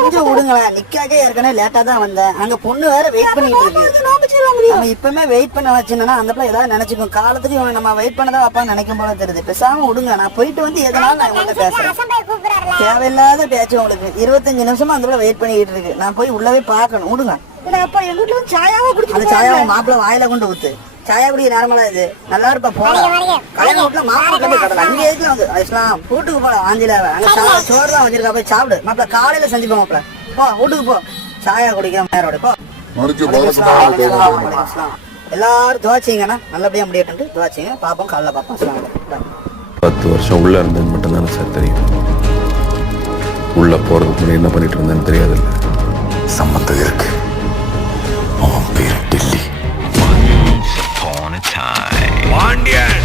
கொஞ்சம் விடுங்களேன், நிக்காக ஏற்கனவே லேட்டா தான் வந்தேன். அங்க பொண்ணு வேற வெயிட் பண்ணிட்டு இருக்கு. நம்ம இப்பவுமே வெயிட் பண்ண வச்சுன்னா அந்த பிள்ளை ஏதாவது நினைச்சுக்கும். காலத்துக்கு இவன் நம்ம வெயிட் பண்ணதான் அப்பான்னு நினைக்கும் போல தெரியுது. பேசாம விடுங்க, நான் போயிட்டு வந்து எதனால நான் உங்கள்கிட்ட பேசுறேன். தேவையில்லாத பேச்சு உங்களுக்கு. 25 நிமிஷமா அந்த பிள்ளை வெயிட் பண்ணிட்டு இருக்கு. நான் போய் உள்ளவே பார்க்கணும். விடுங்க. அப்பா எங்க வீட்டுல சாயாவா குடிச்சு, அந்த சாயாவை மாப்பிள்ள வாயில கொண்டு ஊத்து. சாயா குடிக்க நேரமெல்லாம் இது நல்லா இருப்பா. போல கல்யாண வீட்டுல மாப்பிள்ள போய் கடலை அங்கே எதுல வந்து இஸ்லாம் வீட்டுக்கு போல ஆஞ்சிலாவ அங்க சோறு தான் வச்சிருக்கா. போய் சாப்பிடு மாப்பிள்ள. காலையில செஞ்சுப்போம் மாப்பிள்ள. போ வீட்டுக்கு போ. சாயா குடிக்க நேரோட போ. எல்லாரும் துவாச்சிங்கன்னா நல்லபடியா முடியட்டு. துவாச்சிங்க பாப்போம். காலைல பாப்போம். 10 வருஷம் உள்ள இருந்தேன்னு மட்டும் தானே சார் தெரியும். உள்ள போறதுக்கு முன்னாடி என்ன பண்ணிட்டு இருந்தேன்னு தெரியாதுல்ல. சம்மந்தம் இருக்கு. அவன் பேர் Delhi. Once upon a time, Wandian